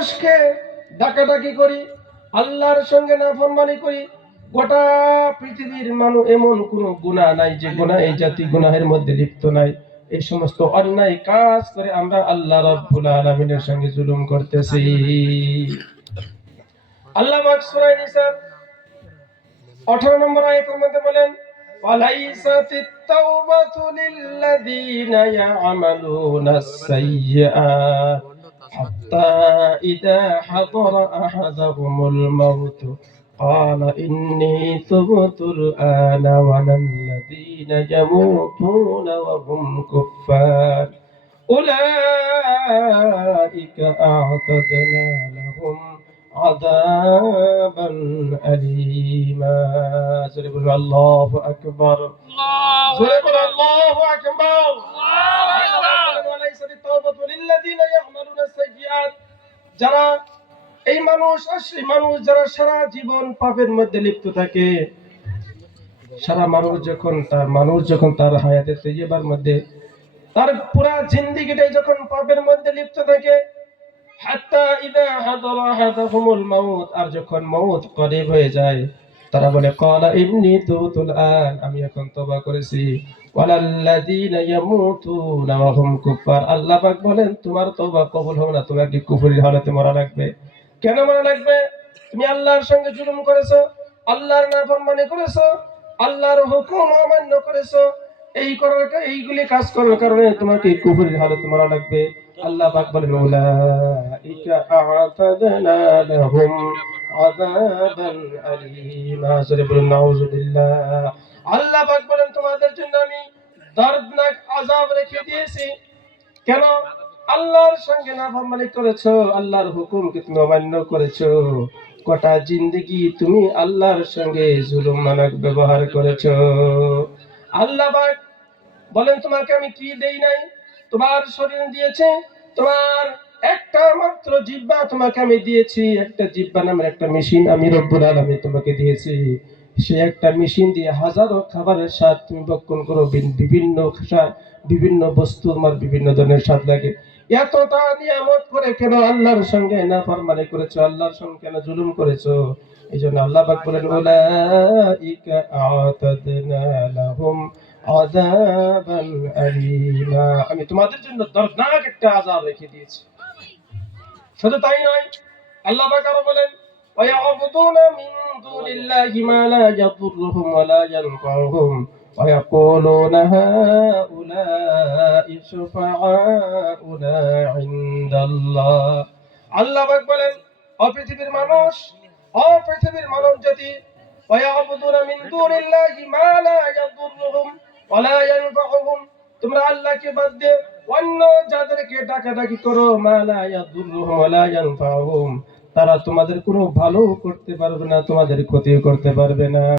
মানুষকে ডাকাডাকি করি, আল্লাহর সঙ্গে নাফরমানি করি, গোটা পৃথিবীর মানুষ এমন কোন গুনাহ নাই যে গুনাহ এই জাতি গুনাহের মধ্যে লিপ্ত নাই। এই সমস্ত অন্যায় কাজ করে আমরা আল্লাহ রাব্বুল আলামিনের সঙ্গে জুলুম করতেছি। আল্লাহ পাক সূরা নিসার 18 নম্বর আয়াতের মধ্যে বলেন, ওয়ালাইসাতিত তাওবাতু লিল্লাযীনা ইয়া'মালুনাস সাইয়্যাত হাত্তা ইযা হাদারা আহাদাহুমুল মাউত قال إني تبت الآن ولا الذين يموتون وهم كفار أولئك أعتدنا لهم عذابا أليما. الله أكبر. الله أكبر. وليست التوبة للذين يعملون السيئات. যারা এই মানুষ যারা সারা জীবন পাপের মধ্যে লিপ্ত থাকে, সারা মানুষ যখন তার হায়াতে তৈয়বার মধ্যে তার পুরা জিন্দেগিটাই যখন পাপের মধ্যে লিপ্ত থাকে, হাত্তা ইযা হাদারা আহাদাহুমুল মাউত, আর যখন মউত করিব হয়ে যায় তারা বলে ক্বালা ইন্নী তুবতুল আন, আমি এখন তওবা করেছি। ওয়ালাল্লাযীনা ইয়ামুতুনা ওয়া হুম কুফার, আল্লাহ পাক বলেন তোমার তওবা কবুল হবে না, তোমার কি কুফরির হালতে মরা লাগবে। কেন মরা লাগবে? তুমি আল্লাহর সঙ্গে জুলুম করেছো, আল্লাহর নাফরমানি করেছো, আল্লাহর হুকুম অমান্য করেছো। এইগুলি কাজ করার কারণে তোমাকে কুফরির হালতে মরা লাগবে। আল্লাহ পাক বলেন উলাইকা আ'তাদনা লাহুম আযাবান আলীমা। সূরা বলেন নাউযুবিল্লাহ। আল্লাহ পাক বলেন তোমাদের জন্য আমি দর্দনাক আযাব রেখে দিয়েছি। কেন? আল্লাহর সঙ্গে নাফরমানি করেছো, আল্লাহর হুকুমকে তুমি অমান্য করেছো, গোটা জিন্দেগি তুমি আল্লাহর সঙ্গে জুলুম মানক ব্যবহার করেছো। আল্লাহ পাক বলেন তোমাকে আমি কি দেই নাই? তোমার শরীর দিয়েছে, তোমার একটা মাত্র জিহ্বা তোমাকে আমি দিয়েছি, একটা জিহ্বা নামের একটা মেশিন আমি রব্বুল আলামিন তোমাকে দিয়েছি। সে একটা মেশিন দিয়ে হাজারো খাবারের স্বাদ তুমি ভক্ষণ করো, বিভিন্ন বস্তু তোমার বিভিন্ন ধরনের স্বাদ লাগে। এতটা নিয়ামত করে কেন আল্লাহর সঙ্গে নাফরমানি করেছো, আল্লাহর সঙ্গে কেন জুলুম করেছো? এই জন্য আল্লাহ পাক বলেন উলাইকা আ'তাদনা লাহুম আযাবান আলীমা, আমি তোমাদের জন্য দর্দনাক একটা আযাব রেখে দিয়েছি। শুধু তাই নয়, আল্লাহ পাক আরো বলেন ওয়ায়াবুদুনা মিন দুনিল্লাহি মা লা ইয়াদুররুহুম ওয়া লা ইয়ানফাউহুম ওয়া ইয়াকুলুনা হাউলাই শুফাআউনা ইনদাল্লাহ। আল্লাহ পাক বলেন ও পৃথিবীর মানব জাতি, ওয়ায়াবুদুনা মিন দুনিল্লাহি মা লা ইয়াদুররুহুম ওয়া লা ইয়ানফাউহুম, তোমরা আল্লাহকে বাদ দিয়ে অন্য যাদেরকে ডাকাডাকি করো, মা লা ইয়াদুররুহুম ওয়া লা ইয়ানফাউহুম, তারা তোমাদের কোনো ভালো করতে পারবে না, তোমাদের ক্ষতিও করতে পারবে না।